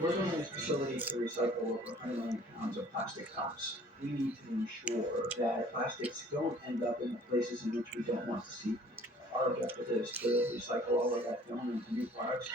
We're building a facility to recycle over 100 million pounds of plastic tops. We need to ensure that plastics don't end up in the places in which we don't want to see them. Our objective is to recycle all of that film into new products.